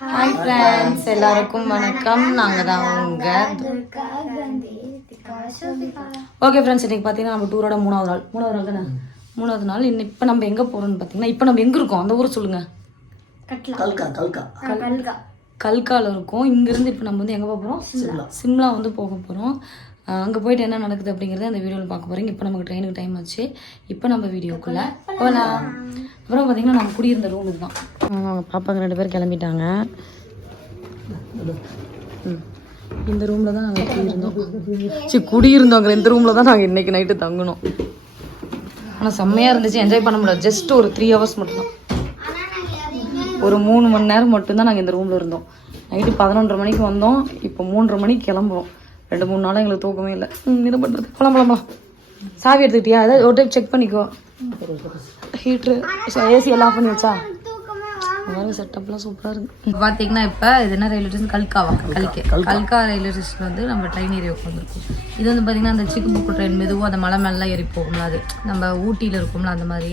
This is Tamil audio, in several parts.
ஹாய் ஃப்ரெண்ட்ஸ், எல்லாருக்கும் வணக்கம். நாங்கள் தான் உங்கள் ஓகே ஃப்ரெண்ட்ஸ். இன்றைக்கி பார்த்தீங்கன்னா நம்ம டூரோட மூணாவது நாள் தானே. மூணாவது நாள். இப்போ நம்ம எங்கே போகிறோம்னு பார்த்தீங்கன்னா, இப்போ நம்ம எங்கே இருக்கோம் அந்த ஊரை சொல்லுங்கள். கல்காவில் இருக்கோம். இங்கேருந்து இப்போ நம்ம வந்து எங்கே போக போகிறோம்? சிம்லா வந்து போக போகிறோம். அங்கே போயிட்டு என்ன நடக்குது அப்படிங்கிறத அந்த வீடியோவில் பார்க்க போகிறீங்க. இப்போ நமக்கு ட்ரெயினுக்கு டைம் ஆச்சு. இப்போ நம்ம வீடியோக்குள்ளே போகலாம். அப்புறம் பார்த்தீங்கன்னா நம்ம குடியிருந்த ரூம் இதுதான். பாப்பாங்க 2 பேர் கிளம்பிட்டாங்க. இந்த ரூமில் தான் நாங்கள் குடியிருந்தோங்கிற இந்த ரூமில் தான் நாங்கள் இன்றைக்கி நைட்டு தங்கணும். ஆனால் செம்மையாக இருந்துச்சு, என்ஜாய் பண்ண முடியாது. ஜஸ்ட் ஒரு 3 ஹவர்ஸ் மட்டும்தான், ஒரு 3 மணி நேரம் மட்டும்தான் நாங்கள் இந்த ரூமில் இருந்தோம். நைட்டு 11:30 மணிக்கு வந்தோம். இப்போ 3:30 மணிக்கு கிளம்புறோம். 2-3 நாளாக எங்களுக்கு தூக்கமே இல்லை. என்ன பண்ணுறது? போலாம். சாவி எடுத்துக்கிட்டியா? ஏதாவது ஒரு டைம் செக் பண்ணிக்கோ. ஹீட்ரு ஏசி எல்லாம் ஆஃப் பண்ணி வச்சா? செட்டப்லாம் சூப்பராக இருக்குது. இப்போ பார்த்தீங்கன்னா இப்போ இது என்ன ரயில்வே ஸ்டேஷன்? கல்கா ரயில்வே ஸ்டேஷன் வந்து நம்ம ட்ரெயின் ஏறி உட்காந்துருக்கோம். இது வந்து பார்த்திங்கன்னா அந்த சிக்கு புக்கு ட்ரெயின் மெதுவாக அந்த மலை மேலாம் ஏறி போகும்ல, அது நம்ம ஊட்டியில் இருக்கும்ல அந்த மாதிரி.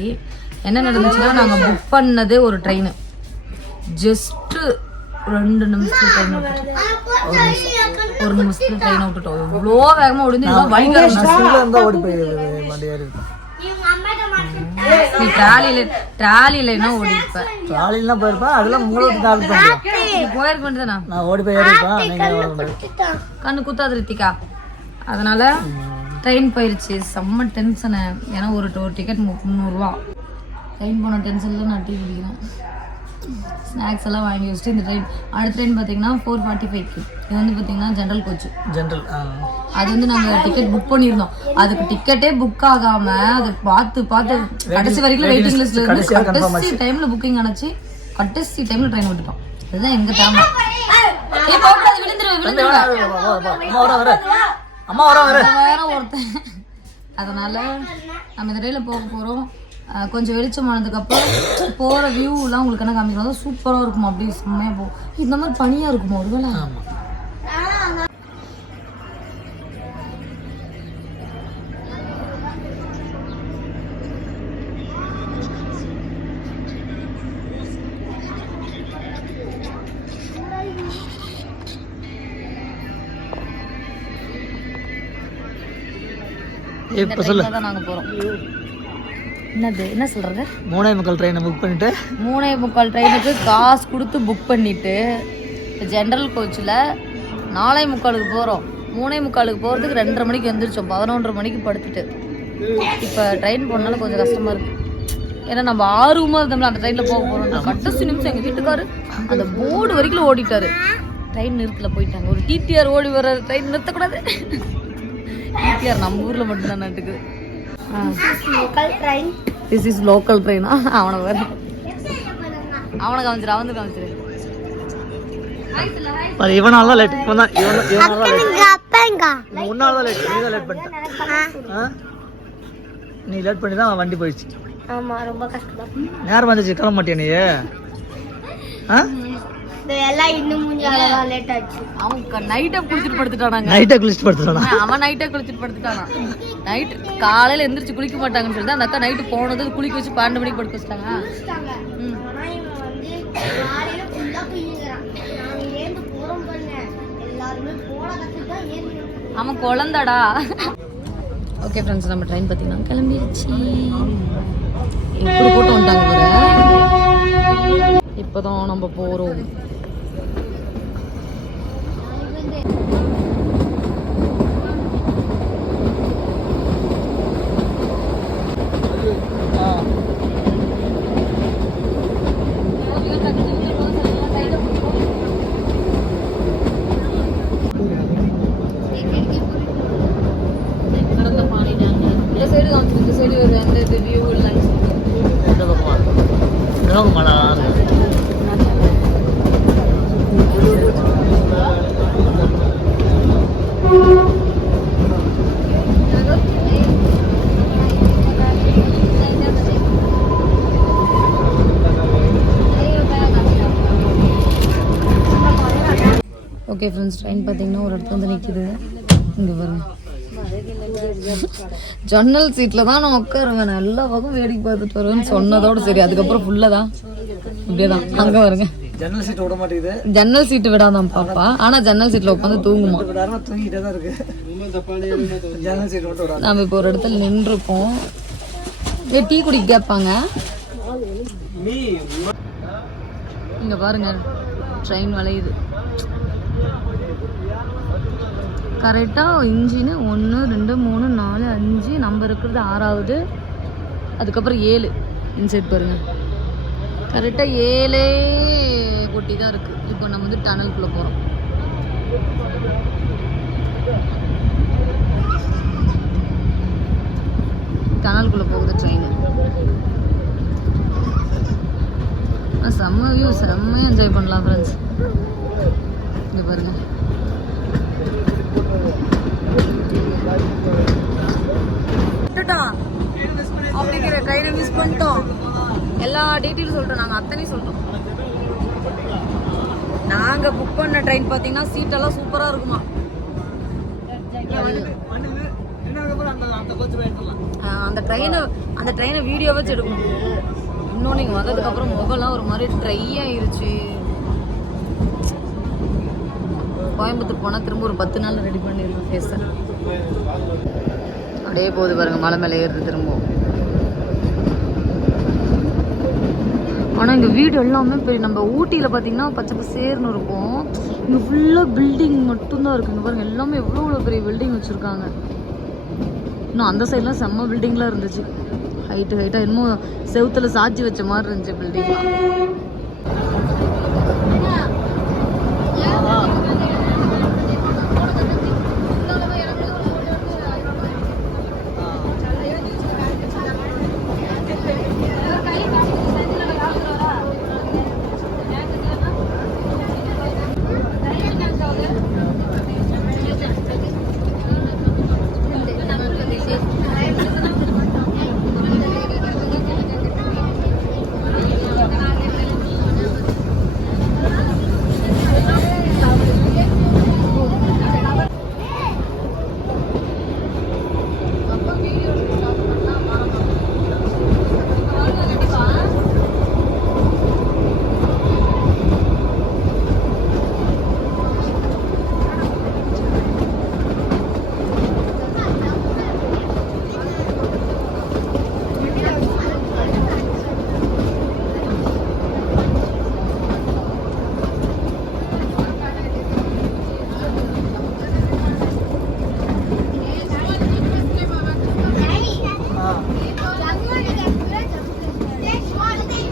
என்ன நடந்துச்சுன்னா, நாங்கள் புக் பண்ணது ஒரு ட்ரெயின் ஜஸ்ட்டு 2 நிமிஷத்துல ட்ரெயின் விட்டுட்டோம். ஒரு நிமிஷத்துல ட்ரெயின் விட்டுட்டோம். இவ்வளோ வேகமாக ஓடி நீ ட்ராலியில என்ன ஓடி இருப்ப? ட்ராலிலாம் போயிருப்பேன். அதெல்லாம் போயிருக்க வேண்டியதானா? நான் ஓடி போயிருப்பேன். கண்ணு குத்தாது ரித்திகா. அதனால ட்ரெயின் போயிருச்சு. செம்ம டென்ஷனு. ஏன்னா ஒரு டிக்கெட் 300 ரூபா. ட்ரெயின் போன டென்ஷன்ல நான் டீ குடிக்கிறேன். ஸ்நாக்ஸ் எல்லாம் வாங்கி வச்சுட்டு இந்த ட்ரெயின் அடுத்த ட்ரெயின் பார்த்தீங்கன்னா 4:45க்கு. இது வந்து பார்த்தீங்கன்னா ஜென்ரல் கோச்சு. அது வந்து நாங்கள் டிக்கெட் புக் பண்ணியிருந்தோம். அதுக்கு டிக்கெட்டே புக் ஆகாமல் அதை பார்த்து கடைசி வரைக்கும் வெயிட்டிங் லிஸ்ட்ல இருந்து கடைசி டைமில் புக்கிங் ஆனச்சு. கடைசி டைமில் ட்ரெயின் விட்டுட்டோம். இதுதான் எங்கள் தேவை. ஒருத்தன். அதனால நம்ம இந்த ட்ரெயினில் போக போகிறோம். கொஞ்சம் வெளிச்சமானதுக்கப்புறம் போகிற வியூலாம் உங்களுக்கு என்ன காமிக்கலாம். சூப்பராக இருக்குமா, அப்படியே செம்மையாக போகும். இந்த மாதிரி பனியாக இருக்குமா ஒருவேளை? இப்போ சொல்ல நாங்கள் போகிறோம். என்ன சொல்றது? 3:45 ட்ரெயினை புக் பண்ணிட்டு 3:45 ட்ரெயினுக்கு காசு கொடுத்து புக் பண்ணிட்டு ஜென்ரல் கோச்சில் 4:45 போகிறோம். 3:45 போகிறதுக்கு 2:30 மணிக்கு எழுந்திரிச்சோம். 11:30 மணிக்கு படுத்துட்டு இப்போ ட்ரெயின் போனாலும் கொஞ்சம் கஷ்டமாக இருக்குது. ஏன்னா நம்ம ஆர்வமாக இருந்தோம்ல அந்த ட்ரெயினில் போக போகிறோம். கடைசி நிமிஷம் எங்கள் வீட்டுக்காரு அந்த போர்டு வரைக்கும் ஓடிட்டாரு. ட்ரெயின் நிறுத்தல போயிட்டாங்க. ஒரு டிடிஆர் ஓடி வர ட்ரெயின் நிறுத்தக்கூடாது. டிடிஆர் நம்ம ஊரில் மட்டும்தான் நட்டுக்குது. This is local train. அவனை வேற அவனை காமிச்சிரு. அவன் காமிச்சிரு. இவனால தான் லேட். இவனால லேட். உன்னால தான் லேட். நீ தான் லேட் பண்ணிட்ட. நீ லேட் பண்ணி தான் வண்டி போயிடுச்சு. ஆமா, ரொம்ப கஷ்டம். நேரம் வந்துச்சு, கிளம்ப மாட்டியா நீ? எல்லாம் இன்னும் கொஞ்சம் லேட் ஆச்சு. அவன் நைட்டை குளிச்சுட்டு படுத்துட்டானாங்க. அவன் நைட்டை குளிச்சுட்டு படுத்துட்டானா. நைட்டு காலையில எந்திரிச்சு குளிக்க மாட்டாங்கன்னு சொல்லிட்டு அந்த அக்கா நைட்டு போனது குளிக்க வச்சு 12 மணிக்கு படுக்க வச்சிட்டாங்க. அவன் குழந்தடா. ஓகே ஃப்ரெண்ட்ஸ், நம்ம ட்ரெயின் பார்த்தீங்கன்னா கிளம்பிடுச்சு. எப்படி போட்டு வந்துட்டாங்க பாரு. இப்போதான் நம்ம போகிறோம். ஓகே ஃப்ரெண்ட்ஸ், ட்ரெயின் பார்த்தீங்கன்னா ஒரு இடத்துல வந்து நிற்கிது. இங்கே பாருங்க, ஜன்னல் சீட்டில் தான் நான் உட்காருவேன். நான் எல்லா பக்கம் வேடிக்கை பார்த்துட்டு வருவேன்னு சொன்னதோடு சரி. அதுக்கப்புறம் ஃபுல்லாக தான் இப்படியே தான். அங்கே வருங்க. ஜன்னல் சீட் விட மாட்டேங்குது. ஜன்னல் சீட்டு விடாதான் பாப்பா. ஆனா ஜன்னல் சீட்ல உட்காந்து தூங்குமா. தூங்கிட்டே தான் இருக்கு. ஜன்னல் சீட் மட்டும் விடாது. நாம இப்போ ஒரு இடத்துல நின்றுருக்கோம். டீ குடிக்க கேட்பாங்க. இங்க பாருங்க ட்ரெயின் வளையுது. கரெக்டா இன்ஜின் 1 2 3 4 5 நம்ம இருக்கிறது 6வது. அதுக்கப்புறம் 7 இன்சைட் பாருங்க. கரெக்டா 7 கொட்டி தான் இருக்கு. இப்போ நம்ம வந்து டனலுக்குள்ள போறோம். டனலுக்குள்ள போகுது ட்ரெயின். செம்ம வியூ, செம்மையாக என்ஜாய் பண்ணலாம் ஃப்ரெண்ட்ஸ். இங்கே பாருங்க. அப்படிங்கிற ட்ரெயினை மிஸ் பண்ணிட்டோம். எல்லா டீட்டெயிலும் சொல்லிட்டோம். நாங்கள் அத்தனையும் சொல்லிட்டோம். நாங்கள் புக் பண்ண ட்ரெயின் பார்த்தீங்கன்னா சீட்டெல்லாம் சூப்பராக இருக்குமா. அந்த ட்ரெயினை வீடியோ வச்சு எடுக்கணும். இன்னொன்று நீங்கள் வந்ததுக்கப்புறம் முகம்லாம் ஒரு மாதிரி ட்ரை ஆயிருச்சு. கோயம்புத்தூர் போனால் திரும்ப ஒரு 10 நாள் ரெடி பண்ணிடலாம் ஃபேஸை. அப்படியே போகுது பாருங்க, மலை மேலே ஏறுது திரும்ப. ஆனால் இந்த வீடு எல்லாமே பெரிய, நம்ம ஊட்டியில் பார்த்தீங்கன்னா பச்சை பசேர்னு இருக்கும். இங்கே ஃபுல்லாக பில்டிங் மட்டும்தான் இருக்குது. இங்கே பாருங்கள் எல்லாமே எவ்வளோ பெரிய பில்டிங் வச்சுருக்காங்க. இன்னும் அந்த சைட்லாம் செம்ம பில்டிங்லாம் இருந்துச்சு. ஹைட்டாக என்னமோ செவுத்தில் சாட்சி வச்ச மாதிரி இருந்துச்சு பில்டிங்லாம்.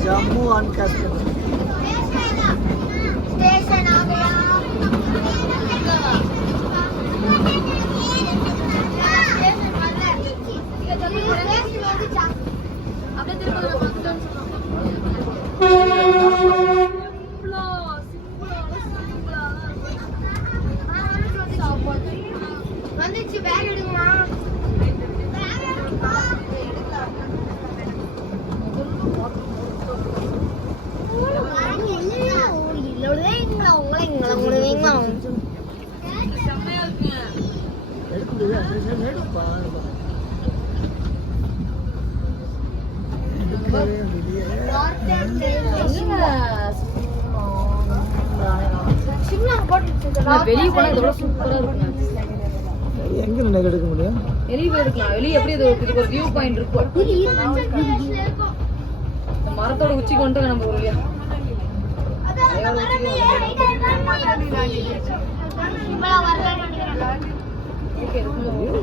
जम्मू एंड कश्मीर स्टेशन आ गया। வந்துச்சு பேக் எடுங்கம்மா. வெளியே போனா இதோட சூப்பரா இருக்கும். எங்க நின்று எடுக்க முடியும்? வெளியே எடுக்கலாம். வெளியே எப்படி இதுக்கு ஒரு வியூ பாயிண்ட் இருக்கும். இந்த மரத்தோட உச்சி கொண்டு நம்ம ஒரு வழியா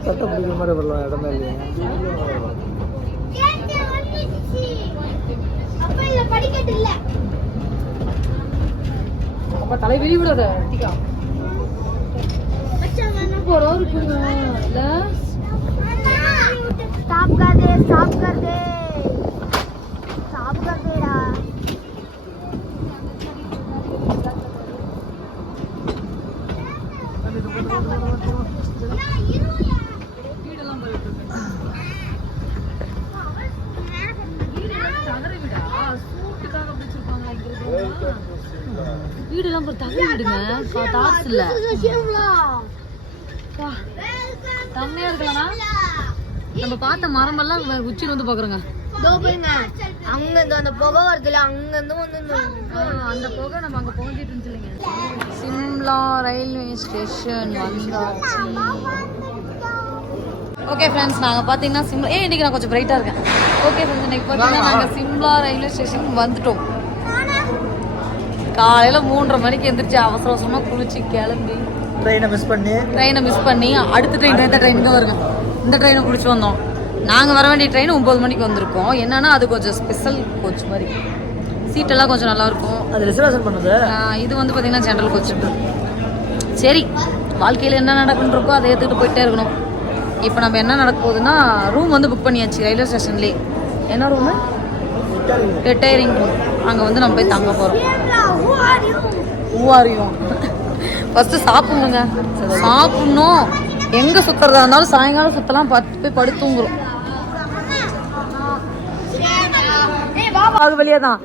சட்டை பிடிக்கிற மாதிரி வரலாம். இடமே இல்லையா? அப்ப தலை வெளியே விடாத. स्टॉप कर दे, स्टॉप कर दे, स्टॉप कर दे यार। வீடெல்லாம் தகவல் விடுங்க. தாட்ஸ் இல்ல செம்மையா இருக்கலாம். நம்ம பார்த்த மரமெல்லாம் உச்சியில் வந்து பாக்குறோங்க. இதோ பாருங்க அங்க இருந்து அந்த புகை வருதுல அங்க இருந்து வந்து அந்த புகை நம்ம அங்கே போஞ்சிட்டு இருந்துச்சுங்க. சிம்லா ரயில்வே ஸ்டேஷன் வந்தாச்சு. ஓகே ஃப்ரெண்ட்ஸ், நாங்கள் பார்த்தீங்கன்னா சிம்லா இன்றைக்கி நான் கொஞ்சம் பிரைட்டாக இருக்கேன். ஓகே ஃப்ரெண்ட்ஸ், இன்றைக்கி பார்த்தீங்கன்னா நாங்கள் சிம்லா ரயில்வே ஸ்டேஷனுக்கு வந்துட்டோம். காலையில் 3:30 மணிக்கு எந்திரிச்சு அவசர அவசரமாக குளிச்சு கிளம்பி ட்ரெயினை மிஸ் பண்ணி அடுத்த ட்ரெயின் இந்த ட்ரெயினுக்கு வருங்க. இந்த ட்ரெயினை பிடிச்சி வந்தோம். நாங்கள் வர வேண்டிய ட்ரெயின் 9 மணிக்கு வந்திருக்கோம். என்னன்னா அது கொஞ்சம் ஸ்பெஷல் கோச் மாதிரி, சீட்டெல்லாம் கொஞ்சம் நல்லாயிருக்கும். அது ரிசர்வேஷன் பண்ணுது. இது வந்து பார்த்தீங்கன்னா ஜென்ரல் கோச். சரி, வாழ்க்கையில் என்ன நடக்குன்றிருக்கோ அதை ஏற்றுக்கிட்டு போயிட்டே இருக்கணும். இப்போ நம்ம என்ன நடக்க போகுதுன்னா, ரூம் வந்து புக் பண்ணியாச்சு ரயில்வே ஸ்டேஷன்லேயே. என்ன ரூமு? Retiring room. அங்கே வந்து நம்ம போய் தங்க போகிறோம். ஊவாரியும் ஃபஸ்ட்டு சாப்பிட்ணுங்க. சாப்பிட்ணும். எங்கே சுற்றுறதா இருந்தாலும் சாயங்காலம் சுற்றலாம், போய் படுத்து தூங்குறோம். அது வழியாக தான்.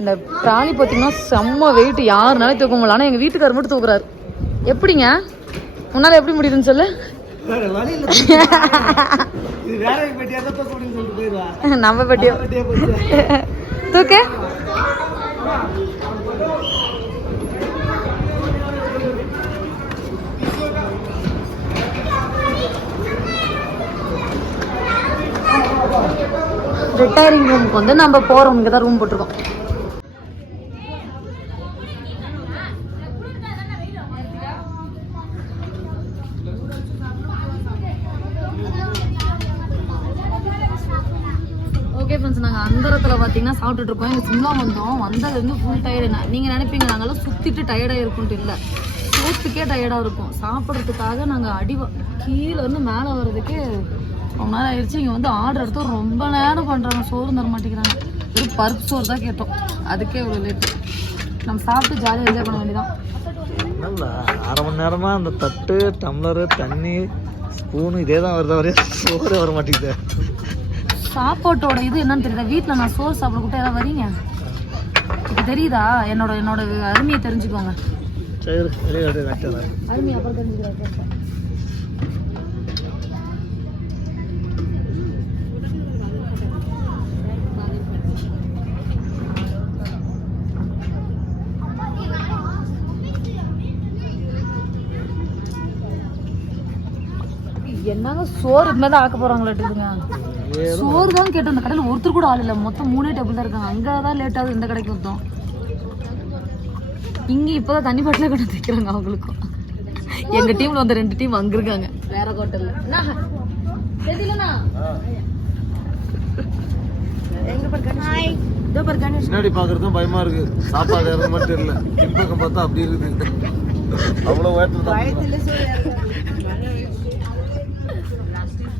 இந்த பிராணி பார்த்தீங்கன்னா செம்ம வெயிட், யாருனாலும் தூக்க முடியல. ஆனால் எங்கள் வீட்டுக்காரர் மட்டும் தூக்குறாரு. எப்படிங்க உன்னால் எப்படி முடியுதுன்னு சொல்லு. நம்ம பெட்டியா தூக்கு. ரிட்டையரிங் ரூமுக்கு வந்து நம்ம போகிறோம். இங்கே தான் ரூம் போட்டிருக்கோம். ஓகே ஃப்ரெண்ட்ஸ், நாங்கள் அந்தரத்தில் பார்த்தீங்கன்னா சாப்பிட்டுட்டு இருக்கோம். எங்கள் சிம்லா வந்தது வந்து ஃபுல் டயர்டு. நீங்கள் நினைப்பீங்க நாங்களாம் சுற்றிட்டு டயர்டாக இருக்கும்ட்டு. இல்லை, சோத்துக்கே டயர்டாக இருக்கும். சாப்பிட்றதுக்காக நாங்கள் கீழே வந்து மேலே வர்றதுக்கே ரொம்ப நேரம் ஆயிடுச்சு. இங்கே வந்து ஆர்டர் எடுத்து ரொம்ப நேரம் பண்ணுறாங்க, சோறு தர மாட்டேங்கிறாங்க. வெறும் பருப்பு சோறு தான் கேட்டோம், அதுக்கே இவ்வளோ லேட்டு. நம்ம சாப்பிட்டு ஜாலியாக என்ஜாய் பண்ண வேண்டியதான். 1/2 மணி நேரமாக அந்த தட்டு, டம்ளரு, தண்ணி, ஸ்பூனு இதே தான் வருது, வரையும் சோறு வர மாட்டேங்குது. சாப்பாட்டோட இது என்னன்னு தெரியுதா? வீட்டில் நான் சோறு சாப்பிட கூட்ட ஏதாவது வரீங்க, இப்போ தெரியுதா? என்னோட அருமையை தெரிஞ்சுக்கோங்க. சரி, அருமையை அப்புறம் தெரிஞ்சுக்கிறேன். என்னங்க சோறு இது மாதிரி ஆக்க போறாங்களாட்டுங்க. சோறு தான் கேட்டோம். அந்த கடையில் ஒருத்தர் கூட ஆள் இல்லை. மொத்தம் 3 டேபிள் தான் இருக்காங்க. அங்கே தான் லேட் ஆகுது. இந்த கடைக்கு மொத்தம் இங்கே இப்போதான் தண்ணி பாட்டில் கொண்டு தைக்கிறாங்க அவங்களுக்கும். எங்கள் டீமில் வந்து 2 டீம் அங்கே இருக்காங்க வேற ஹோட்டலில். முன்னாடி பாக்குறதும் பயமா இருக்கு. சாப்பாடு இறங்க மட்டும் இல்லை, பின்பக்கம் பார்த்தா அப்படி இருக்குது. அவ்வளோ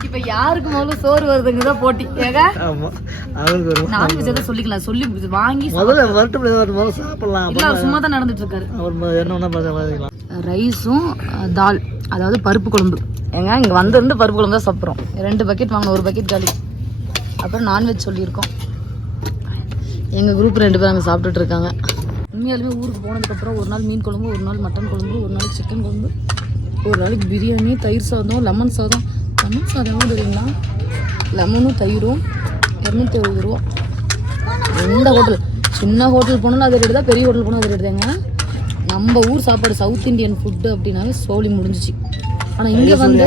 இப்ப யாருக்கு முதல்ல சோறு வருதுங்கதான் போட்டி. ஏங்க நான்வெஜ் எதாவது சொல்லிக்கலாம், சொல்லி வாங்கி சாப்பிடலாம். இல்ல சும்மா தான் நடந்துட்டு இருக்காரு. ரைஸும் தால், அதாவது பருப்பு குழம்பு. ஏங்க இங்க வந்து பருப்பு குழம்பு தான் சாப்பிட்றோம். 2 பக்கெட் வாங்கணும், 1 பக்கெட் காலி. அப்புறம் நான்வெஜ் சொல்லியிருக்கோம். எங்க குரூப் 2 பேர் அங்கே சாப்பிட்டுட்டு இருக்காங்க. உண்மையாலுமே ஊருக்கு போனதுக்கப்புறம் ஒரு நாள் மீன் குழம்பு, ஒரு நாள் மட்டன் குழம்பு, ஒரு நாளைக்கு சிக்கன் குழம்பு, ஒரு நாளைக்கு பிரியாணி, தயிர் சாதம், லெமன் சாதம். லெமன் சாதம் தெரியுங்களா? லெமனும் தயிரும் 260 ரூபா. எந்த ஹோட்டல், சின்ன ஹோட்டல் போனாலும் அது ரேட்டு தான், பெரிய ஹோட்டல் போனால் அது ரேட்டு தாங்க. நம்ம ஊர் சாப்பாடு சவுத் இண்டியன் ஃபுட்டு அப்படின்னாவே சோலி முடிஞ்சிச்சு. ஆனால் இங்கே வந்து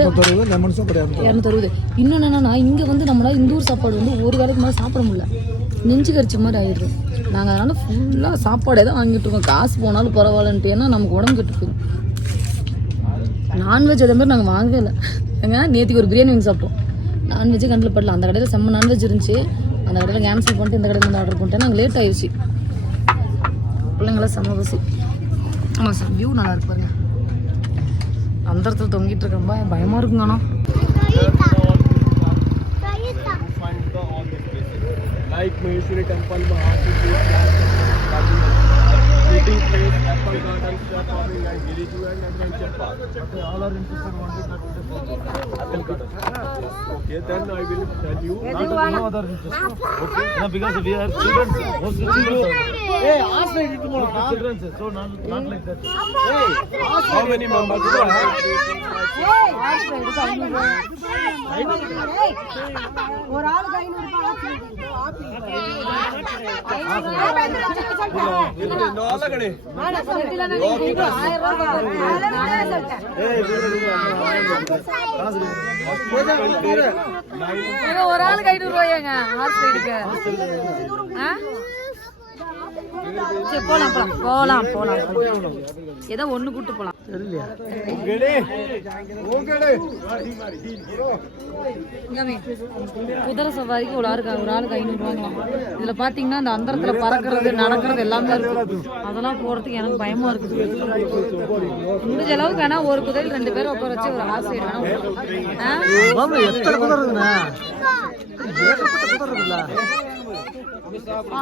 260. இன்னொன்று என்னன்னா, இங்கே வந்து நம்மளால் இந்த ஊர் சாப்பாடு வந்து ஒரு வேலைக்கு மேலே சாப்பிட முடியல, நெஞ்சு கரிச்ச மாதிரி ஆயிடுது. நாங்கள் அதனால் ஃபுல்லாக சாப்பாடே தான் வாங்கிட்டு இருக்கோம். காசு போனாலும் பரவாயில்லன்ட்டு, ஏன்னா நமக்கு உடம்பு கெட்டு போயிடும். நான்வெஜ் அதே மாதிரி நாங்கள் வாங்கவே இல்லை. ஏங்க நேற்றுக்கு ஒரு பிரியாணி வாங்கி சாப்பிட்டோம். நான்வெஜ்ஜே கண்டில் படல. அந்த கடையில் செம்ம நான்வெஜ் இருந்துச்சு. அந்த கடையில் கேன்சல் பண்ணிட்டு இந்த கடையில் வந்து ஆர்டர் பண்ணிட்டேன். நாங்கள் லேட் ஆயிடுச்சு. பிள்ளைங்களாம் செம்ம பசி. ஆமாம் சார், வியூ நல்லா இருக்கு பாருங்க. அந்த இடத்துல தொங்கிட்டு இருக்கோம்பா, பயமாக இருக்குங்க. ஆனால் like Maheshwari temple, Mahashi eating place, apple garden, shopping and village and adventure park. All are interested in apple garden. then I will tell you. No other reason. Okay. No, because we are children. Most children. Hey, ask me to tomorrow. Children, so not like that. Hey, How many members do I have? ஒரு ஆளுக்கு 500 ஒரு ஆளுக்கு 500 ரூபாயாங்க ஹாஸ்பிட்டலுக்கு. சரி போலாம் போலாம் போலாம் போலாம். ஏதோ ஒண்ணு கூட்டு போலாம். தெரியலையா? குதிரை சவாரிக்கு ஒரு ஆளுக்கு 500 ரூபாங்களாம். இதுல பாத்தீங்கன்னா இந்த அந்தரத்துல பறக்கிறது நடக்கிறது எல்லாமே இருக்கு. அதெல்லாம் போறதுக்கு எனக்கு பயமா இருக்குது. முடிஞ்ச அளவுக்கு வேணா ஒரு குதிரையில் 2 பேரும் உட்கார வச்சு ஒரு ஹார்ஸ் ரைடு வேணா. மாமா எத்தனை குதிரை இருக்குண்ணா? ஏகப்பட்ட குதிரை இருக்குல்ல.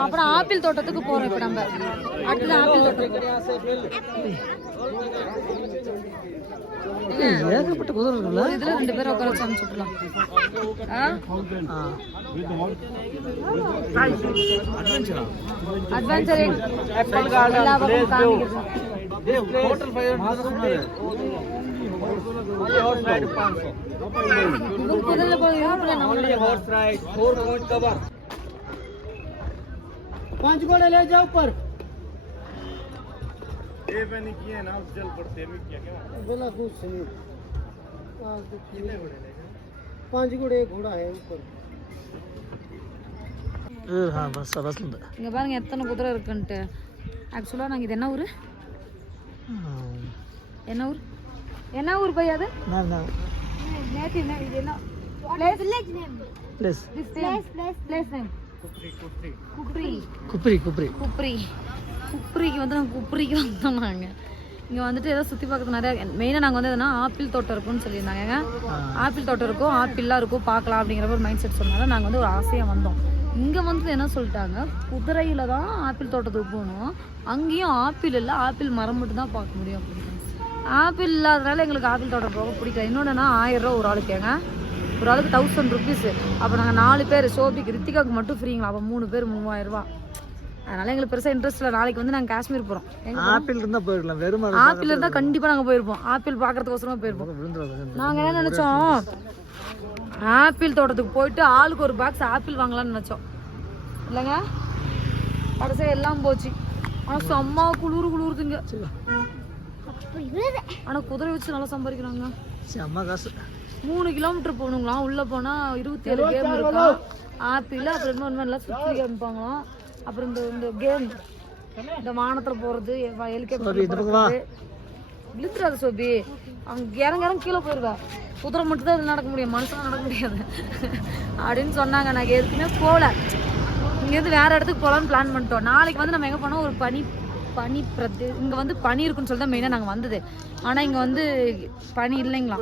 அப்புறம் ஆப்பிள் தோட்டத்துக்கு போறோம் இப்ப நம்ம. அடுத்து ஆப்பிள் தோட்டத்துக்கு. ஏகப்பட்ட குதிரை இருக்குல்ல. இதுல 2 பேரும் உட்கார வச்சு அனுப்பிச்சுடலாம். அட்வென்ச்சர் எல்லா பக்கமும் காமிக்கிறது. ஹோட்டல் 500 சொன்னாரு. Horse ride 500. குதிரையில போய் हॉर्स राइड 4 पॉइंट कवर 5 घोड़े ले जाओ ऊपर ये मैंने किया ना उस जल पड़ते में क्या क्या बोला कुछ नहीं कितने घोड़े ले 5 घोड़े एक घोड़ा है ऊपर हां बस बस இங்க பாருங்க எத்தனை குதிரை இருக்குன்ட்டு. ஆக்சுவலா நாங்க இது என்ன ஊரு? என்ன ஊர் பையா அது? நான் நேட்டிவ் நேம் இது என்ன? village name. Place place name Kupri. குப்ரிக்கு வந்து நாங்கள் குப்ரிக்கு வந்தோம். நாங்கள் இங்கே வந்துட்டு ஏதோ சுற்றி பார்க்கறது நிறையா. மெயினாக நாங்கள் வந்து எதுனா ஆப்பிள் தோட்டம் இருக்குன்னு சொல்லியிருந்தாங்க. ஆப்பிள் தோட்டம் இருக்கும், ஆப்பிள்லாம் இருக்கும், பார்க்கலாம் அப்படிங்கிற ஒரு மைண்ட் செட் சொன்னால நாங்கள் வந்து ஒரு ஆசையாக வந்தோம். இங்கே வந்து என்ன சொல்லிட்டாங்க, குதிரையில் தான் ஆப்பிள் தோட்டத்துக்கு போகணும், அங்கேயும் ஆப்பிள் இல்லை, ஆப்பிள் மரம் மட்டும் தான் பார்க்க முடியும் அப்படின்னு. ஆப்பிள் இல்லாதனால எங்களுக்கு ஆப்பிள் தோட்டம் போக பிடிக்கல. இன்னொன்றுனா 1000 ரூபா ஒரு ஆளுக்கேங்க. ஒரு ஆளுக்கு 1000 ருபீஸ். அப்போ நாங்கள் 4 பேர், சோபிக்கு ரித்திகாவுக்கு மட்டும் ஃப்ரீங்களா, அப்போ 3 பேர் 3000 ரூபா. அதனால எங்களுக்கு பெருசாக இன்ட்ரெஸ்ட் இல்லை. நாளைக்கு வந்து நாங்கள் காஷ்மீர் போகிறோம். ஆப்பிள் இருந்தால் போயிடலாம். வெறும் ஆப்பிள் இருந்தால் கண்டிப்பாக நாங்கள் போயிருப்போம். ஆப்பிள் பார்க்கறதுக்கோசரமா போயிருப்போம். நாங்கள் என்ன நினச்சோம், ஆப்பிள் தோட்டத்துக்கு போயிட்டு ஆளுக்கு ஒரு பாக்ஸ் ஆப்பிள் வாங்கலாம்னு நினச்சோம் இல்லைங்க. கடைசியாக எல்லாம் போச்சு. ஆனால் செம்ம குளிருதுங்க. ஆனால் குதிரை வச்சு நல்லா சம்பாதிக்கிறாங்க. செம்ம காசு. 3 கிலோமீட்டர் போகணுங்களாம். உள்ளே போனால் 27 கேம் இருக்கா. ஆப்பிள் அப்புறம் இன்னொன்று எல்லாம் சுற்றி காமிப்பாங்களாம். அப்புறம் இந்த கேம், இந்த வானத்தில் போகிறது, ஹெலிகாப்டர் போகிறது. விழுந்துடாது சோபி, அங்கே இறங்க கீழே போயிடுவேன். குதிரை மட்டும் தான் இதில் நடக்க முடியும், மனுஷனும் நடக்க முடியாது அப்படின்னு சொன்னாங்க. நாங்கள் எதுக்குமே போகல. இங்கேருந்து வேறு இடத்துக்கு போகலான்னு பிளான் பண்ணிட்டோம். நாளைக்கு வந்து நம்ம எங்கே போனோம், ஒரு பனி இங்கே வந்து பனி இருக்குன்னு சொல்லி தான் மெயினாக நாங்கள் வந்தது. ஆனால் இங்கே வந்து பனி இல்லைங்களா,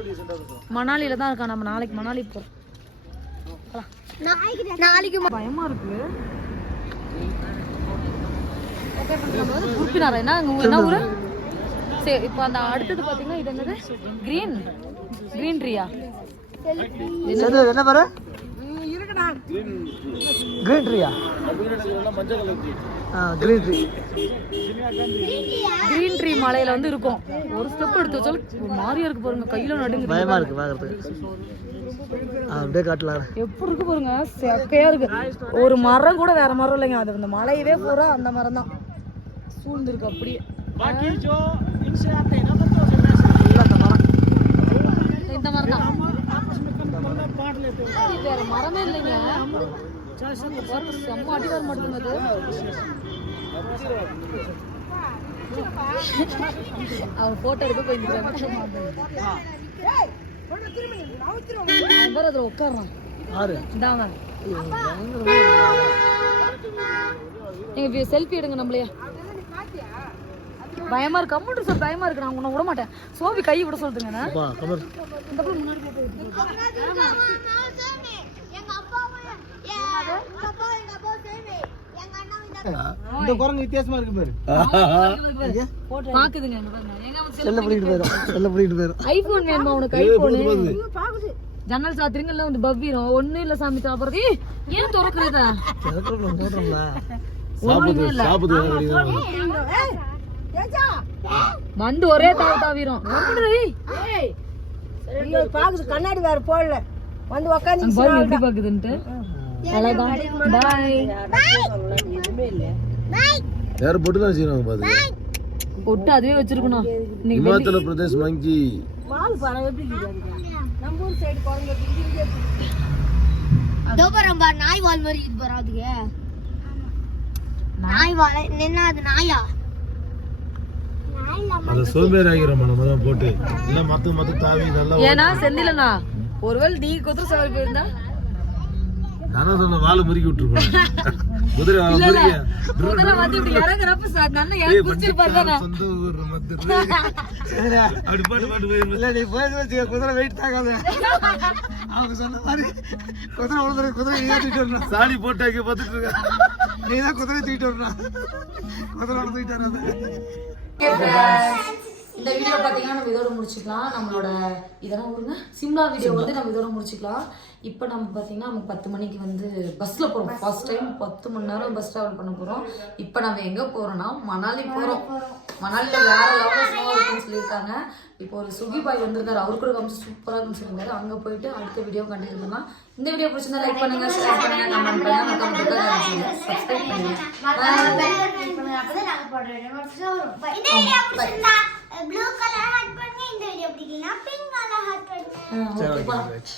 மணாலியில் தான் இருக்கா. நம்ம நாளைக்கு மணாலி போகிறோம். நாளைக்கு பயமாக இருக்குது. குருப்பினாரா என்ன ஊரு? சரி, இப்போ அந்த அடுத்தது பார்த்தீங்கன்னா இது என்னது, கிரீன் ட்ரீயா? என்ன பாரு, கிரீன் ட்ரீயா? கிரீன் ட்ரீ மலையில வந்து இருக்கும். ஒரு ஸ்டெப் எடுத்து வச்சாலும் ஒரு மாதிரியா இருக்கு பாருங்க, கையில நடுங்க, பயமா இருக்கு பாக்குறதுக்கு. அப்படியே காட்டலாம். எப்படி இருக்கு பாருங்க, செக்கையா இருக்கு. ஒரு மரம் கூட வேற மரம் இல்லைங்க, அது இந்த மலையவே பூரா அந்த மரம் தான் சூழ்ந்துருக்கு. அப்படியே இந்த மரம் தான், வேற மரமே இல்லைங்க. செம்ம அடி வர மாட்டேங்குது. அவன் போட்டோ எடுக்க போயிருக்காங்க. அதுல உட்காரான். எங்க செல்ஃபி எடுங்க நம்மளையா. பயமா இருக்கு, கம்ப்யூட்டர் சார் பயமா இருக்கு. நான் உன்னை விட மாட்டேன். சோபி கை விட சொல்லுங்க. இந்த குரங்கு வித்தியாசமா இருக்கு பாரு. பாக்குதுங்க. செல்ல பிடிக்கிட்டு போயிடும். ஐபோன் வேணுமா உனக்கு? ஐபோன் ஜன்னல் சாத்திரங்கள்ல வந்து பவ்விரும் ஒண்ணும் இல்ல சாமி சாப்பிடுறது ஏன் திறக்கிறதா வந்து ஒரே தாவிரும் பாக்குது கண்ணாடி வேற போடல வந்து உக்காந்து எப்படி பாக்குதுன்ட்டு அழகா பாய் யார் பொட்டு தான் வச்சிருக்காங்க பாத்து பொட்டு அதுவே வச்சிருக்கணும் இமாச்சல பிரதேஷ் மங்கி மால் பாருங்க எப்படி நம்ம ஊர் சைடு குரங்கு தோபரம்பா நாய் வால் மாதிரி இது வராதுங்க நாய் வால் என்ன அது நாயா அத சோம்பேறி ஆகிரும் நம்ம தான் போட்டு இல்ல மத்த தாவி நல்லா ஏனா செந்திலனா ஒருவேளை நீ குதிரை சவாரி போயிருந்தா நானா சொன்ன வாளை முறுக்கி விட்டுருப்பேன் குதிரை குதிரை வந்து இப்படி இறங்குறப்ப நல்லா ஏன் குதிச்சிருப்பாருதானா சொந்த ஊர் மத்திர அப்படி பாட்டு போயிரு இல்ல நீ போய் வச்சு குதிரை வெயிட் தாங்காத அவங்க சொன்ன மாதிரி குதிரை ஏத்திட்டு வரணும் சாணி போட்டு அங்க பாத்துட்டு இருக்க நீ தான் குதிரை தூக்கிட்டு வரணும் குதிரை தூக்கிட்டு வராது. இந்த வீடியோ பார்த்தீங்கன்னா நம்ம இதோட முடிச்சுக்கலாம். நம்மளோட இதெல்லாம் விடுங்க சிம்லா வீடியோ வந்து நம்ம இதோட முடிச்சுக்கலாம். இப்போ நம்ம பார்த்தீங்கன்னா நம்ம 10 மணிக்கு வந்து பஸ்ஸில் போகிறோம். ஃபர்ஸ்ட் டைம் 10 மணி நேரம் பஸ் ட்ராவல் பண்ண போகிறோம். இப்போ நம்ம எங்கே போகிறோம்னா மணாலி போகிறோம். மணாலியில் வேற லெவலில் ஸ்னோ இருக்குன்னு சொல்லியிருக்காங்க. இப்போ ஒரு சுகி பாய் வந்திருக்காரு, அவரு கூட காமிச்சு சூப்பராக இருக்குன்னு சொல்லியிருந்தாரு. அங்கே போயிட்டு அடுத்த வீடியோ கண்டினியூ பண்ணலாம். இந்த வீடியோ பிடிச்சிருந்தா லைக் பண்ணுங்க, ஷேர் பண்ணுங்க, கமெண்ட் பண்ணுங்க, சப்ஸ்கிரைப் பண்ணுங்க. ப்ளூ கலர் ஹார்ட் பண்ணுங்க. இந்த வீடியோ பிடிக்கலனா பிங்க் கலர் ஹார்ட் பண்ணுங்க. ஓகே.